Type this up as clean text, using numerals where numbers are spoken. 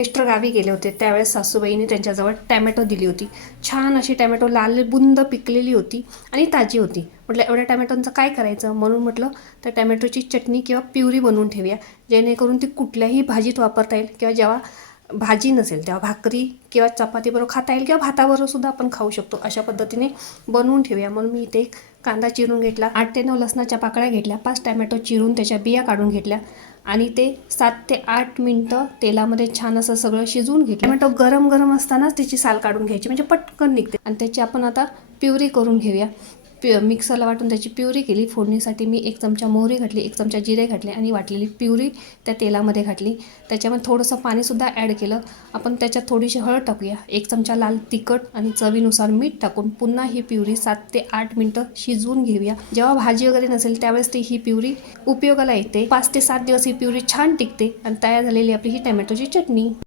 Mister गावी गेले होते त्यावेळेस सासूबाईंनी त्यांच्याजवळ टॅमॅटो दिली होती. छान अशी टॅमॅटो लाल बुंद पिकलेली होती आणि ताजी होती. म्हटलं एवढ्या टॅमॅटोंचं काय करायचं, म्हणून म्हटलं तर टॅमॅटोची चटणी किंवा प्युरी बनवून ठेवूया, जेणेकरून ती कुठल्याही भाजीत वापरता येईल किंवा जेव्हा भाजी नसेल तेव्हा भाकरी किंवा चपातीबरोबर खाता येईल किंवा भाताबरोबर सुद्धा आपण खाऊ शकतो. अशा पद्धतीने बनवून ठेवूया. म्हणून मी इथे कांदा चिरून घेतला, 8 ते 9 लसणाच्या पाकळ्या घेतल्या, 5 टॅमॅटो चिरून त्याच्या बिया काढून घेतल्या आणि ते 7 ते 8 मिनटं तेलामध्ये छान असं सगळं शिजवून घेतलं. टॅमॅटो गरम गरम असतानाच त्याची साल काढून घ्यायची, म्हणजे पटकन निघते. आणि त्याची आपण आता प्युरी करून घेऊया. मिक्सरला वाटून त्याची प्युरी केली. फोडणीसाठी मी 1 चमचा मोहरी घातली, 1 चमचा जिरे घातले आणि वाटलेली प्युरी त्या तेलामध्ये घातली. त्याच्यामध्ये थोडंसं पाणीसुद्धा ॲड केलं. आपण त्याच्यात थोडीशी हळद टाकूया, 1 चमचा लाल तिखट आणि चवीनुसार मीठ टाकून पुन्हा ही प्युरी 7 ते 8 मिनटं शिजवून घेऊया. जेव्हा भाजी वगैरे नसेल त्यावेळेस ती ही प्युरी उपयोगाला येते. 5 ते 7 दिवस ही प्युरी छान टिकते आणि तयार झालेली आपली ही टॅमॅटोची चटणी.